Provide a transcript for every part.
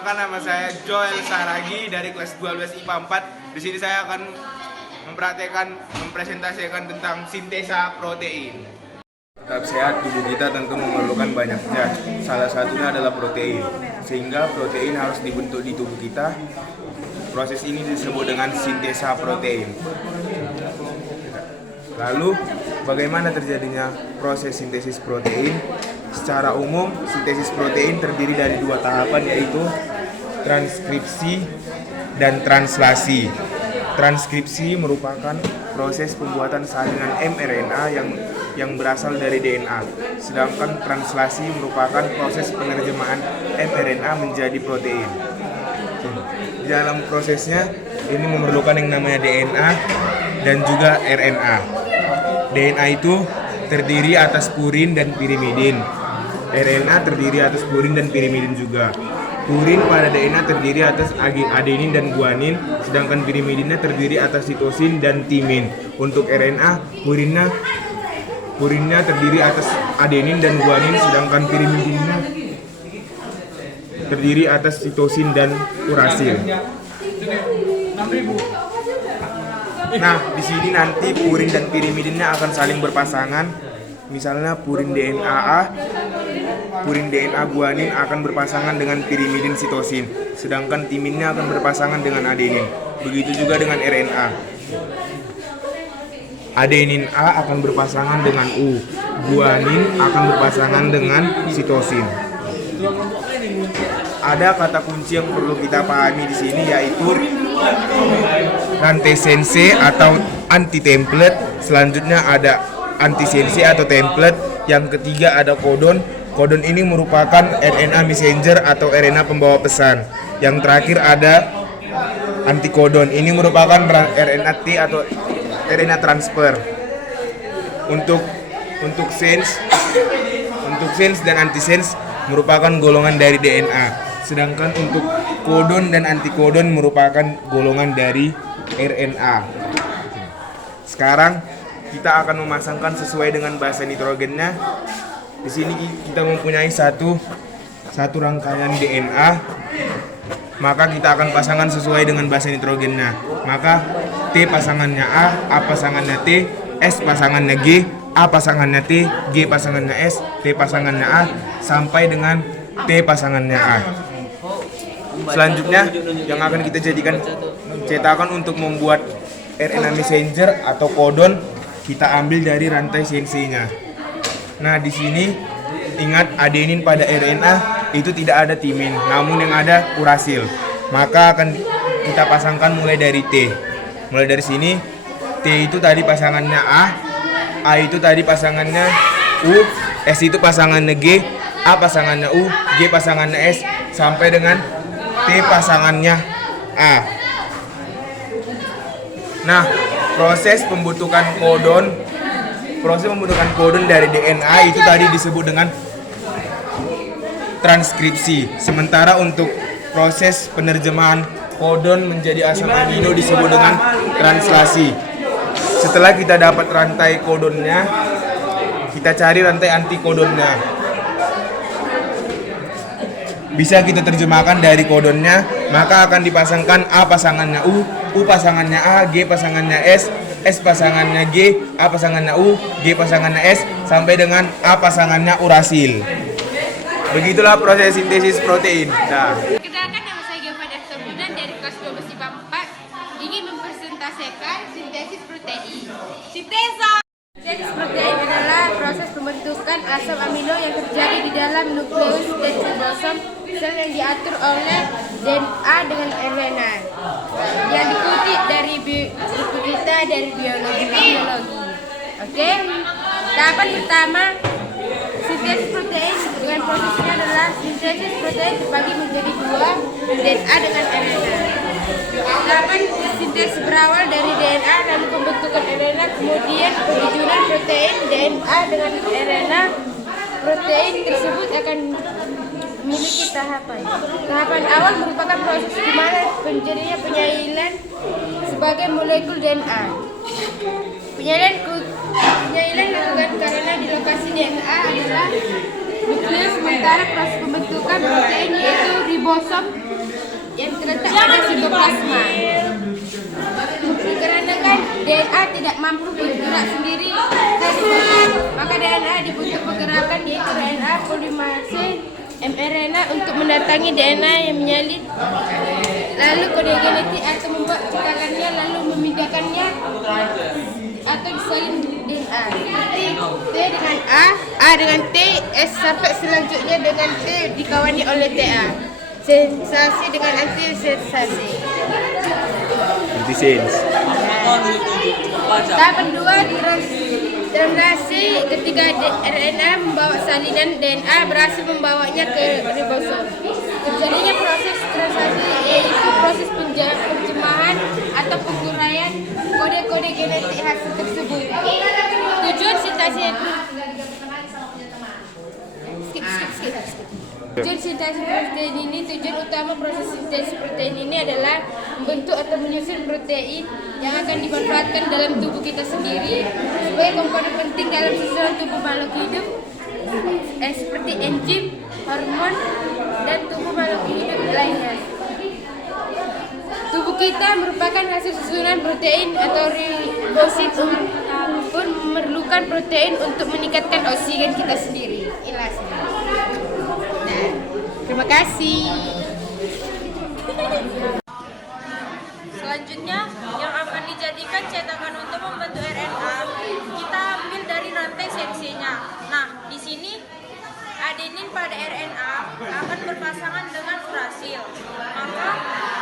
Perkenalkan, nama saya Joel Saragi dari kelas 12 IPA 4. Di sini saya akan mempresentasikan tentang sintesa protein. Tetap sehat, tubuh kita tentu memerlukan banyak zat. Salah satunya adalah protein. Sehingga protein harus dibentuk di tubuh kita. Proses ini disebut dengan sintesa protein. Lalu, bagaimana terjadinya proses sintesis protein? Secara umum, sintesis protein terdiri dari dua tahapan, yaitu transkripsi dan translasi. Transkripsi merupakan proses pembuatan salinan mRNA yang berasal dari DNA. Sedangkan translasi merupakan proses penerjemahan mRNA menjadi protein. Di dalam prosesnya, ini memerlukan yang namanya DNA dan juga RNA. DNA itu terdiri atas purin dan pirimidin. RNA terdiri atas purin dan pirimidin juga. Purin pada DNA terdiri atas adenin dan guanin, sedangkan pirimidinnya terdiri atas sitosin dan timin. Untuk RNA, purinnya terdiri atas adenin dan guanin, sedangkan pirimidinnya terdiri atas sitosin dan urasil. Nah, di sini nanti purin dan pirimidinnya akan saling berpasangan. Misalnya purin DNA guanin akan berpasangan dengan pirimidin sitosin, sedangkan timinnya akan berpasangan dengan adenin. Begitu juga dengan RNA. Adenin A akan berpasangan dengan U, guanin akan berpasangan dengan sitosin. Ada kata kunci yang perlu kita pahami di sini, yaitu antisense atau anti-template. Selanjutnya ada antisense atau template. Yang ketiga ada kodon. Kodon ini merupakan RNA messenger atau RNA pembawa pesan. Yang terakhir ada antikodon. Ini merupakan RNA T atau RNA transfer. Untuk sense dan antisense merupakan golongan dari DNA. Sedangkan untuk kodon dan antikodon merupakan golongan dari RNA. Sekarang kita akan memasangkan sesuai dengan bahasa nitrogennya. Di sini kita mempunyai satu rangkaian DNA. Maka kita akan pasangkan sesuai dengan bahasa nitrogennya. Maka T pasangannya A pasangannya T, S pasangannya G, A pasangannya T, G pasangannya S, T pasangannya A, sampai dengan T pasangannya A. Selanjutnya yang akan kita jadikan cetakan untuk membuat RNA messenger atau kodon, kita ambil dari rantai CNC-nya. Nah, di sini ingat, adenin pada RNA itu tidak ada timin, namun yang ada urasil. Maka akan kita pasangkan mulai dari T. Mulai dari sini, T itu tadi pasangannya A itu tadi pasangannya U, S itu pasangannya G, A pasangannya U, G pasangannya S, sampai dengan T pasangannya A. Nah, proses pembentukan kodon dari DNA itu tadi disebut dengan transkripsi. Sementara untuk proses penerjemahan kodon menjadi asam amino disebut dengan translasi. Setelah kita dapat rantai kodonnya, kita cari rantai antikodonnya. Bisa kita terjemahkan dari kodonnya, maka akan dipasangkan A pasangannya U pasangannya A, G pasangannya S, S pasangannya G, A pasangannya U, G pasangannya S, sampai dengan A pasangannya urasil. Begitulah proses sintesis protein. Nah. Perkenalkan, nama saya Giovanna Budan dari kelas 12 IPA 4, ingin mempresentasikan sintesis protein. Sintesis protein adalah proses pembentukan asam amino yang terjadi di dalam nukleus dan ribosom sel yang diatur oleh DNA dengan RNA yang dikutip dari buku kita dari biologi. Oke? Tahapan pertama, sintesis protein dengan prosesnya adalah sintesis protein dibagi menjadi dua, DNA dengan RNA. Tahapan sintesis berawal dari DNA dan pembentukan RNA, kemudian penyusunan protein DNA dengan RNA. Protein tersebut akan memiliki tahapan. Tahapan awal merupakan proses di mana terjadinya penyailan sebagai molekul DNA. Penyailan dilakukan karena di lokasi DNA adalah nukleus Sementara proses pembentukan protein yaitu ribosom yang terletak pada sitoplasma. Dikarenakan DNA tidak mampu bergerak sendiri ke ribosom, maka DNA dibutuhkan pergerakan yaitu RNA polimerase mRNA untuk mendatangi DNA yang menyalin lalu kode genetik atau membuat cetakannya lalu memindahkannya atau disalin DNA seperti T dengan A dengan T, S sampai selanjutnya dengan T dikawani oleh TA. Sensasi dengan anti-sensasi. Antisens. Tahap kedua translasi ketika RNA membawa salinan DNA berhasil membawanya ke ribosom. Terjadinya proses translasi yaitu proses penjemahan atau penguraian kode-kode genetik hasil tersebut. Tujuan sintesis Tujuan sintesis protein ini, tujuan utama proses sintesis protein ini adalah membentuk atau menyusun protein yang akan dimanfaatkan dalam tubuh kita sendiri sebagai komponen penting dalam susunan tubuh makhluk hidup seperti enzim, hormon, dan tubuh makhluk hidup lainnya. Tubuh kita merupakan hasil susunan protein atau ribosit pun memerlukan protein untuk meningkatkan oksigen kita sendiri. Inilah terima kasih. Selanjutnya yang akan dijadikan cetakan untuk membentuk RNA, kita ambil dari rantai sensinya. Nah, di sini adenin pada RNA akan berpasangan dengan urasil. Maka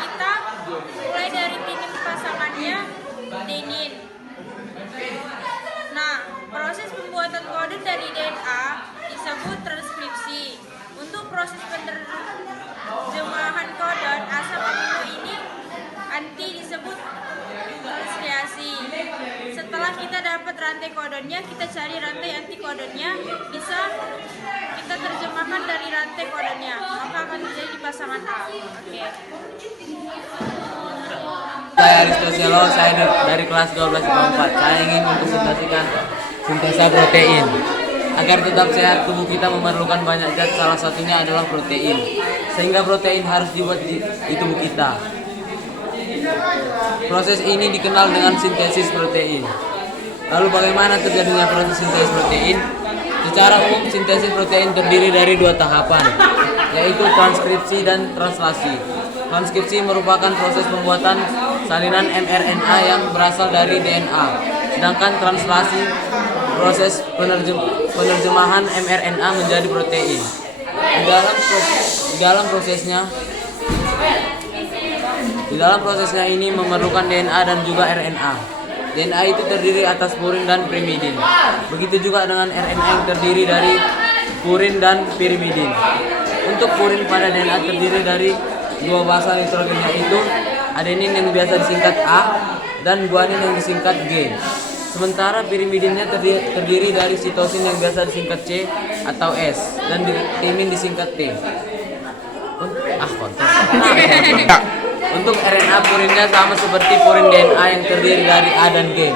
kita mulai dari titik pasangannya adenin. Nah, proses pembuatan kode dari DNA disebut transkripsi. Untuk proses penerjemahan kodon asam amino ini anti disebut transkripsi. Setelah kita dapat rantai kodonnya, kita cari rantai anti kodonnya, bisa kita terjemahkan dari rantai kodonnya, maka akan menjadi pasangan A. Oke. Saya Aristoselo, saya dari kelas 12 IPA 4. Saya ingin mendokumentasikan sintesa protein. Agar tetap sehat, tubuh kita memerlukan banyak zat, salah satunya adalah protein. Sehingga protein harus dibuat di tubuh kita. Proses ini dikenal dengan sintesis protein. Lalu bagaimana terjadinya proses sintesis protein? Secara umum, sintesis protein terdiri dari dua tahapan, yaitu transkripsi dan translasi. Transkripsi merupakan proses pembuatan salinan mRNA yang berasal dari DNA. Sedangkan translasi proses penerjemahan mRNA menjadi protein. Di dalam prosesnya ini memerlukan DNA dan juga RNA. DNA itu terdiri atas purin dan pirimidin. Begitu juga dengan RNA yang terdiri dari purin dan pirimidin. Untuk purin pada DNA terdiri dari dua basa nitrogen, yaitu adenin yang biasa disingkat A dan guanin yang disingkat G. Sementara pirimidinnya terdiri dari sitosin yang biasa disingkat C atau S dan timin disingkat T. Untuk RNA purinnya sama seperti purin DNA yang terdiri dari A dan G.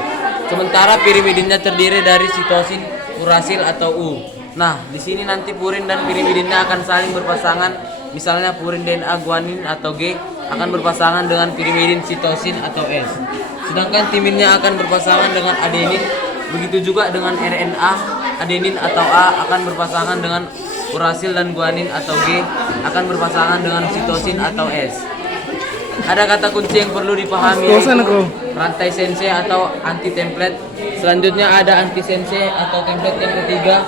Sementara pirimidinnya terdiri dari sitosin, urasil atau U. Nah, di sini nanti purin dan pirimidinnya akan saling berpasangan. Misalnya purin DNA guanin atau G akan berpasangan dengan pirimidin sitosin atau S. Sedangkan timinnya akan berpasangan dengan adenin. Begitu juga dengan RNA, adenin atau A akan berpasangan dengan urasil dan guanin atau G akan berpasangan dengan sitosin atau S. Ada kata kunci yang perlu dipahami, yaitu rantai sense atau anti template. Selanjutnya ada anti sense atau template yang ketiga.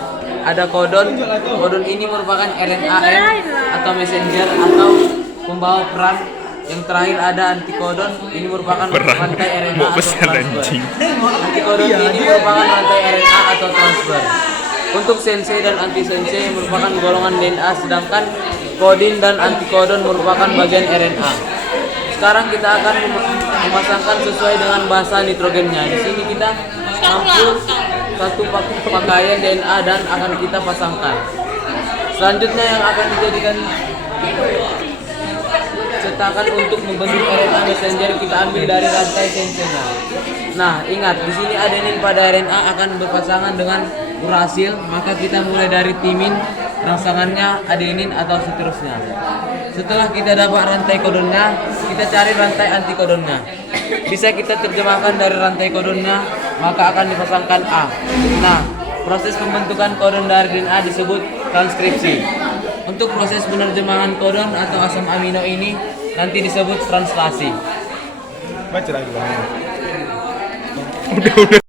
Ada kodon. Kodon ini merupakan RNAM atau messenger atau pembawa peran. Yang terakhir ada antikodon. Ini merupakan rantai RNA atau transfer. Antikodon ini merupakan rantai RNA atau transfer. Untuk sense dan antisense merupakan golongan DNA, sedangkan kodin dan antikodon merupakan bagian RNA. Sekarang kita akan memasangkan sesuai dengan bahasa nitrogennya. Di sini kita ambil satu pakaian DNA dan akan kita pasangkan. Selanjutnya yang akan dijadikan cetakan untuk membentuk RNA messenger kita ambil dari rantai sense-nya. Nah, ingat di sini adenin pada RNA akan berpasangan dengan urasil, maka kita mulai dari timin rangsangannya, adenin atau seterusnya. Setelah kita dapat rantai kodonnya, kita cari rantai antikodonnya. Bisa kita terjemahkan dari rantai kodonnya, maka akan dipasangkan A. Nah, proses pembentukan kodon dari DNA disebut transkripsi. Untuk proses penerjemahan kodon atau asam amino ini nanti disebut translasi. Baca lagi Bang. Udah.